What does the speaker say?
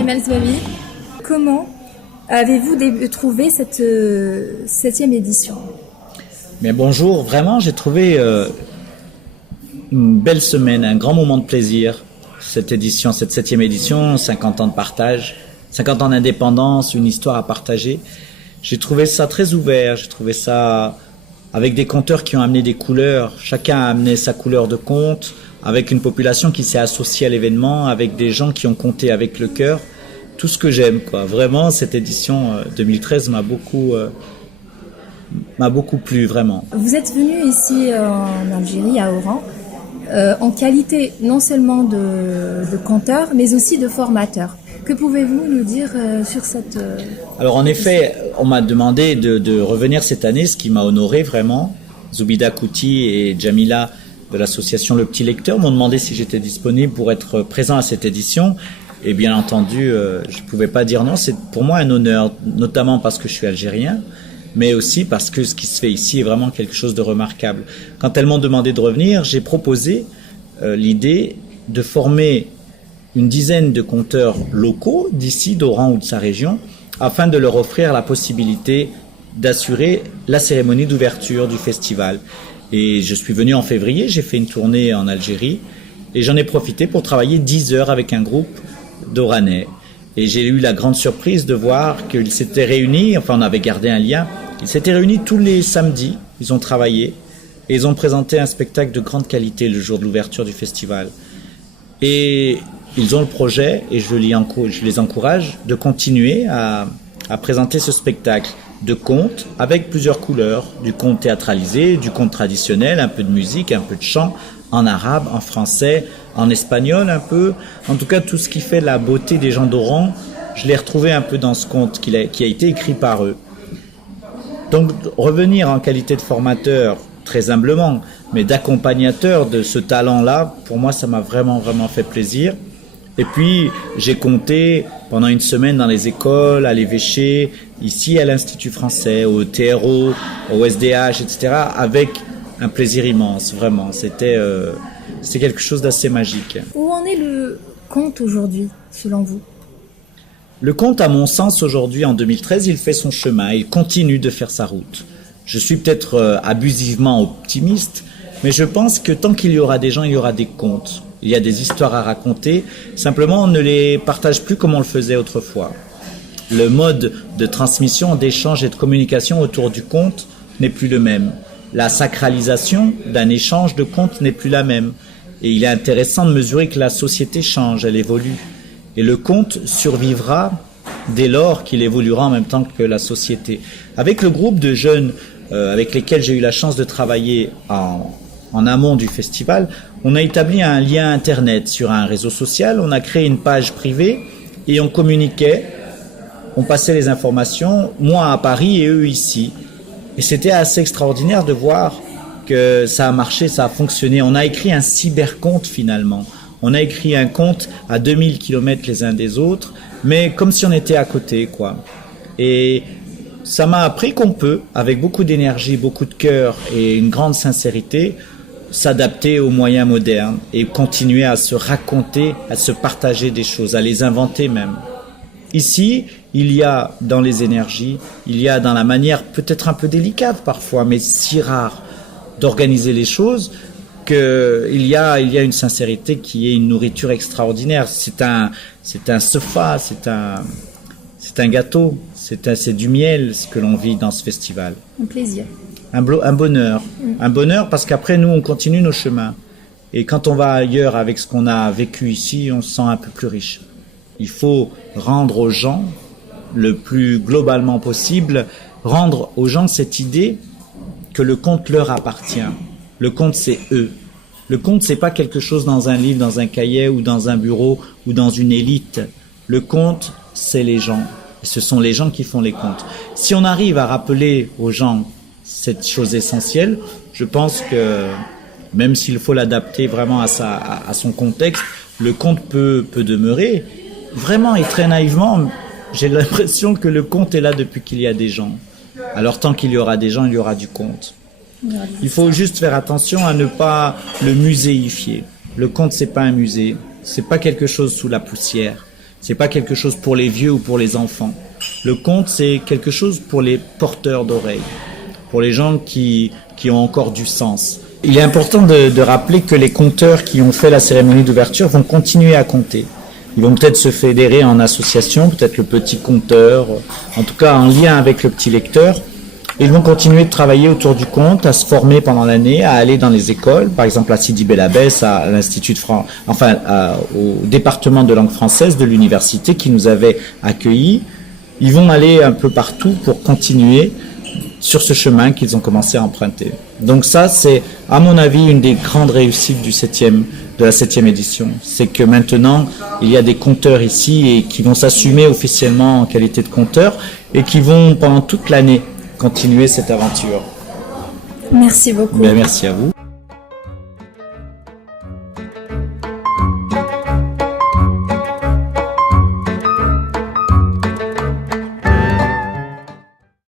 Kamel Zouavi. Comment avez-vous trouvé cette 7e édition? Mais bonjour, vraiment j'ai trouvé une belle semaine, un grand moment de plaisir. Cette 7e édition, 50 ans de partage, 50 ans d'indépendance, une histoire à partager. J'ai trouvé ça très ouvert, j'ai trouvé ça avec des conteurs qui ont amené des couleurs. Chacun a amené sa couleur de conte, avec une population qui s'est associée à l'événement, avec des gens qui ont compté avec le cœur. Tout ce que j'aime, quoi. Vraiment, cette édition 2013 m'a beaucoup plu, vraiment. Vous êtes venu ici en Algérie, à Oran, en qualité non seulement de conteur, mais aussi de formateur. Que pouvez-vous nous dire sur cette... Alors en effet, on m'a demandé de revenir cette année, ce qui m'a honoré vraiment. Zoubida Kouti et Jamila de l'association Le Petit Lecteur m'ont demandé si j'étais disponible pour être présent à cette édition. Et bien entendu, je ne pouvais pas dire non. C'est pour moi un honneur, notamment parce que je suis algérien, mais aussi parce que ce qui se fait ici est vraiment quelque chose de remarquable. Quand elles m'ont demandé de revenir, j'ai proposé l'idée de former une dizaine de conteurs locaux d'ici, d'Oran ou de sa région, afin de leur offrir la possibilité d'assurer la cérémonie d'ouverture du festival. Et je suis venu en février, j'ai fait une tournée en Algérie et j'en ai profité pour travailler 10 heures avec un groupe d'Oranais. Et j'ai eu la grande surprise de voir qu'ils s'étaient réunis, enfin on avait gardé un lien, ils s'étaient réunis tous les samedis, ils ont travaillé et ils ont présenté un spectacle de grande qualité le jour de l'ouverture du festival. Et ils ont le projet, et je les encourage, de continuer à présenter ce spectacle de contes avec plusieurs couleurs, du conte théâtralisé, du conte traditionnel, un peu de musique, un peu de chant, en arabe, en français, en espagnol un peu. En tout cas, tout ce qui fait la beauté des gens d'Oran, je l'ai retrouvé un peu dans ce conte qui a été écrit par eux. Donc, revenir en qualité de formateur, très humblement, mais d'accompagnateur de ce talent-là, pour moi, ça m'a vraiment fait plaisir. Et puis, j'ai compté pendant une semaine dans les écoles, à l'évêché, ici à l'Institut français, au TRO, au SDH, etc., avec un plaisir immense, vraiment. C'était quelque chose d'assez magique. Où en est le conte aujourd'hui, selon vous? Le conte, à mon sens, aujourd'hui, en 2013, il fait son chemin, il continue de faire sa route. Je suis peut-être abusivement optimiste, mais je pense que tant qu'il y aura des gens, il y aura des contes. Il y a des histoires à raconter, simplement on ne les partage plus comme on le faisait autrefois. Le mode de transmission, d'échange et de communication autour du conte n'est plus le même. La sacralisation d'un échange de contes n'est plus la même. Et il est intéressant de mesurer que la société change, elle évolue. Et le conte survivra dès lors qu'il évoluera en même temps que la société. Avec le groupe de jeunes avec lesquels j'ai eu la chance de travailler en amont du festival, on a établi un lien internet sur un réseau social, on a créé une page privée et on communiquait, on passait les informations, moi à Paris et eux ici. Et c'était assez extraordinaire de voir que ça a marché, ça a fonctionné. On a écrit un cyberconte finalement. On a écrit un conte à 2000 km les uns des autres, mais comme si on était à côté, quoi. Et ça m'a appris qu'on peut, avec beaucoup d'énergie, beaucoup de cœur et une grande sincérité, s'adapter aux moyens modernes et continuer à se raconter, à se partager des choses, à les inventer même. Ici, il y a dans les énergies, il y a dans la manière peut-être un peu délicate parfois, mais si rare d'organiser les choses, qu'il y a une sincérité qui est une nourriture extraordinaire. C'est un sofa, c'est un gâteau, c'est du miel ce que l'on vit dans ce festival. Un plaisir. Un bonheur. Un bonheur parce qu'après, nous, on continue nos chemins. Et quand on va ailleurs avec ce qu'on a vécu ici, on se sent un peu plus riche. Il faut rendre aux gens, le plus globalement possible, rendre aux gens cette idée que le conte leur appartient. Le conte, c'est eux. Le conte, c'est pas quelque chose dans un livre, dans un cahier ou dans un bureau ou dans une élite. Le conte, c'est les gens. Et ce sont les gens qui font les contes. Si on arrive à rappeler aux gens cette chose essentielle, je pense que même s'il faut l'adapter vraiment à son contexte, le conte peut demeurer. Vraiment et très naïvement, j'ai l'impression que le conte est là depuis qu'il y a des gens. Alors tant qu'il y aura des gens, il y aura du conte. Il faut juste faire attention à ne pas le muséifier. Le conte, c'est pas un musée, c'est pas quelque chose sous la poussière. C'est pas quelque chose pour les vieux ou pour les enfants. Le conte, c'est quelque chose pour les porteurs d'oreilles, pour les gens qui ont encore du sens. Il est important de rappeler que les conteurs qui ont fait la cérémonie d'ouverture vont continuer à conter. Ils vont peut-être se fédérer en association, peut-être le petit conteur, en tout cas en lien avec le petit lecteur. Ils vont continuer de travailler autour du conte, à se former pendant l'année, à aller dans les écoles, par exemple à Sidi Bel Abbès, à l'Institut au département de langue française de l'université qui nous avait accueillis. Ils vont aller un peu partout pour continuer sur ce chemin qu'ils ont commencé à emprunter. Donc ça, c'est, à mon avis, une des grandes réussites de la 7e édition. C'est que maintenant, il y a des conteurs ici et qui vont s'assumer officiellement en qualité de conteurs et qui vont, pendant toute l'année, continuer cette aventure. Merci beaucoup. Bien, merci à vous.